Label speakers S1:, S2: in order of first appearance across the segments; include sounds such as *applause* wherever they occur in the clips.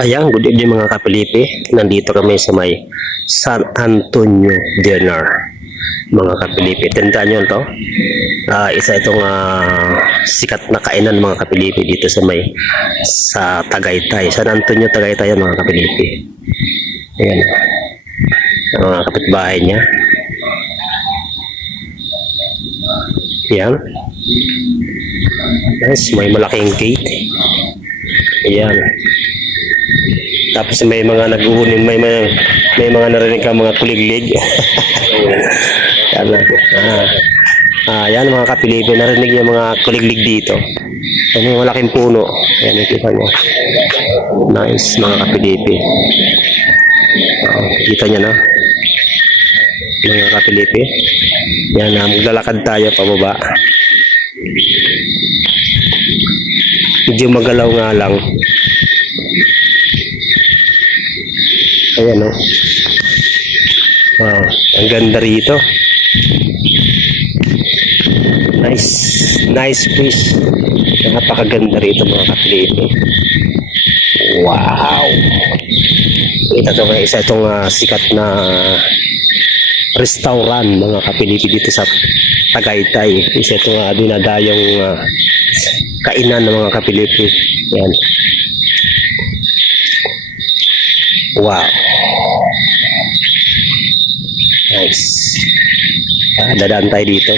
S1: Ayan, good evening mga kapilipi. Nandito kami sa may San Antonio Dinner. Mga kapilipi, tandaan nyo to. Ah, isa itong ah, sikat na kainan mga kapilipi dito sa may sa Tagaytay. San Antonio Tagaytay mga kapilipi. Ayan. Ang mga kapitbahay niya. Ayan. Yes, may malaking gate. Ayan. Tapos may mga naguhunin, may mga, may mga narinig ka mga kuliglig. *laughs* yan na. Ah, ah, yan mga kapilipi, narinig yung mga kuliglig dito. Yan yung malaking puno. Yan, nakita nyo. Nice, mga kapilipi. Ah, kita nyo na. Mga kapilipi. Yan na, maglalakad tayo pababa. Medyo magalaw nga lang. Ayan o. Wow, ang ganda rito. Nice, nice fish. Napakaganda rito mga kapilipi. Wow! Ito to isa itong ah, sikat na restaurant mga kapilipi dito sa Tagaytay. Isa itong uh, dinadayong ah, kainan ng mga kapilipi. Yan. Wow. Nice. Ah, dadaan tayo dito.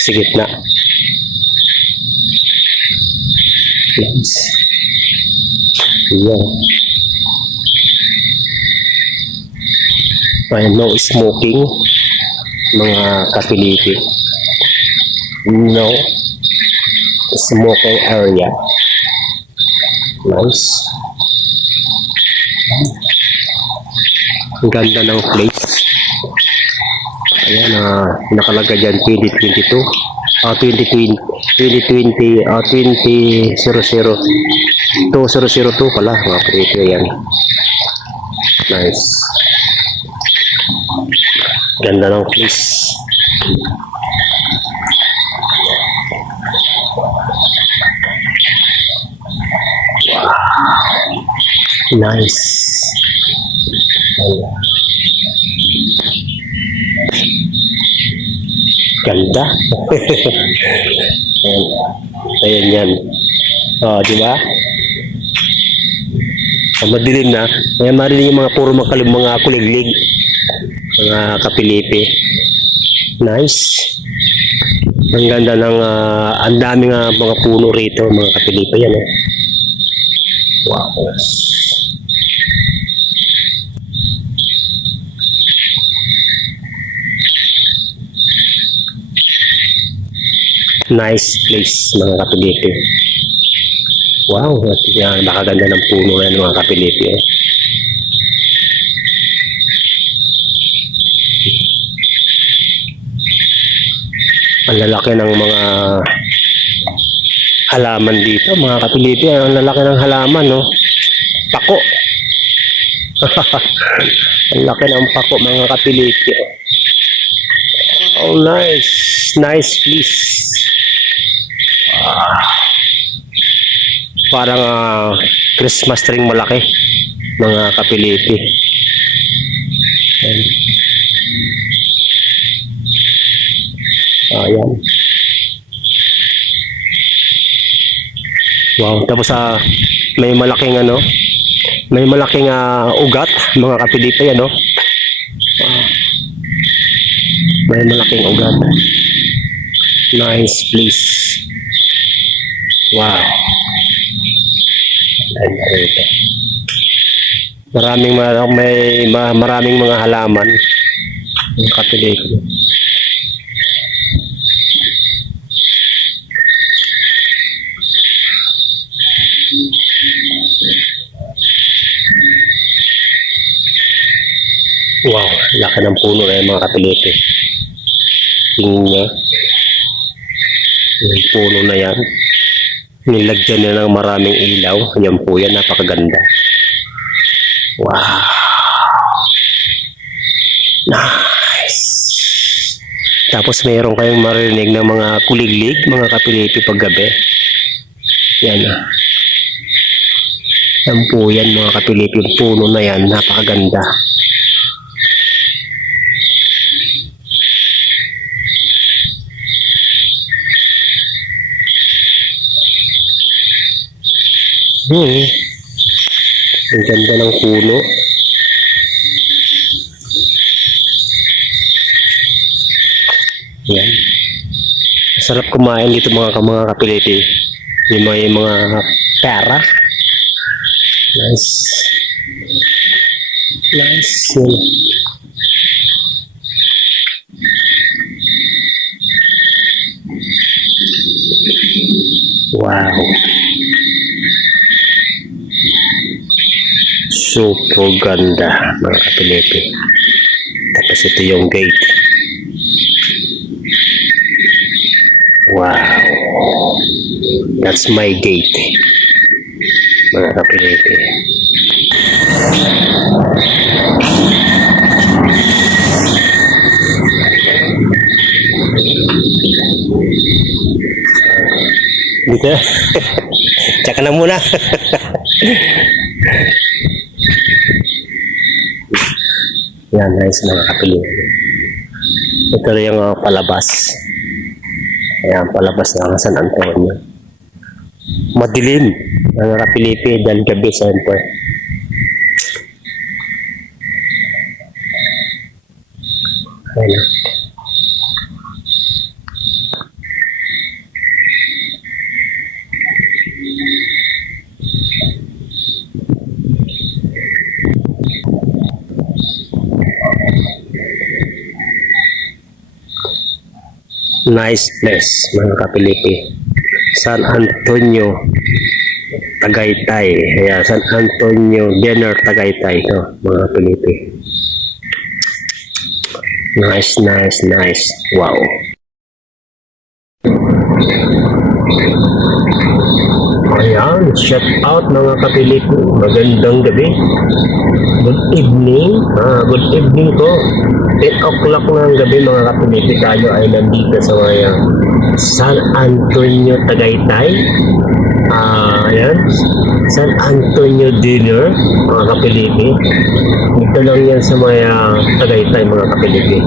S1: Sa gitna. Nice. Yan. Ay, no smoking. Mga kapilipi. No smoking area. Nice. Ang ganda ng place. Ayan, ah, nakalagay dyan 2022. Ah, 2020, 2020, ah, 2000, 2002 pala, mga preto yan. Nice. Ganda ng place. Nice. Ganda. Ayan. Yan. Oh, di ba? Sa madilim na, kaya marinig yung mga puro makalim, mga kuliglig. Mga kapilipi. Nice. Ang ganda ng, ah, ang daming ah, mga puno rito, mga kapilipi. Yan, oh. Wow. Nice place, mga kapilipi. Wow, at yan, nakaganda ng puno yan, mga kapilipi. Eh. Ang lalaki ng mga halaman dito, mga kapilipi. Ang lalaki ng halaman, no? Pako. *laughs* ang laki ng pako, mga kapilipi. Oh, nice. Nice parang ah, Christmas tree malaki mga kapilipi ayan. Wow tapos ah, may malaking ano may malaking ah, ugat mga kapilipi ano? Ah. may malaking ugat. Nice place wow Ganda rito. Maraming ma- may ma- maraming mga halaman. Yung katuloy ko. Wow, laki ng puno na yung mga kapilete. Tingin niya. Yung puno na yan. Nilagyan nila ng maraming ilaw. Yan po yan, napakaganda. Wow! Nice! Tapos mayroon kayong marinig ng mga kuliglig, mga kapilipi paggabi. Yan ah. Yan po yan mga kapilip, yung puno na yan, napakaganda. Hmm. Ang ganda ng puno. Yan. Sarap kumain dito mga mga kapilipi. Yung yung mga pera. Nice. Nice. Yan. Wow. Super ganda mga kapilipi. Tapos ito yung gate. Wow. That's my gate. Mga kapilipi. Dito. *laughs* Tsaka na muna. *laughs* Yan, nice mga kapilipi. Ito na yung uh, palabas. Ayan, palabas ng San Antonio. Madilim. Mga kapilipi dahil gabi siyempre. Ayan. Nice place, mga kapilipi. San Antonio, Tagaytay. Ayan, San Antonio, Dinner, Tagaytay. Ito, mga kapilipi. Nice, nice, nice. Wow. Ayan, shout out mga kapilipi. Magandang gabi. Good evening. Ah, good evening po. 10 o'clock ng gabi mga kapilipi tayo ay nandito sa mga San Antonio Tagaytay. Ah, ayan. San Antonio Dinner mga kapilipi. Dito lang yan sa mga Tagaytay mga kapilipi.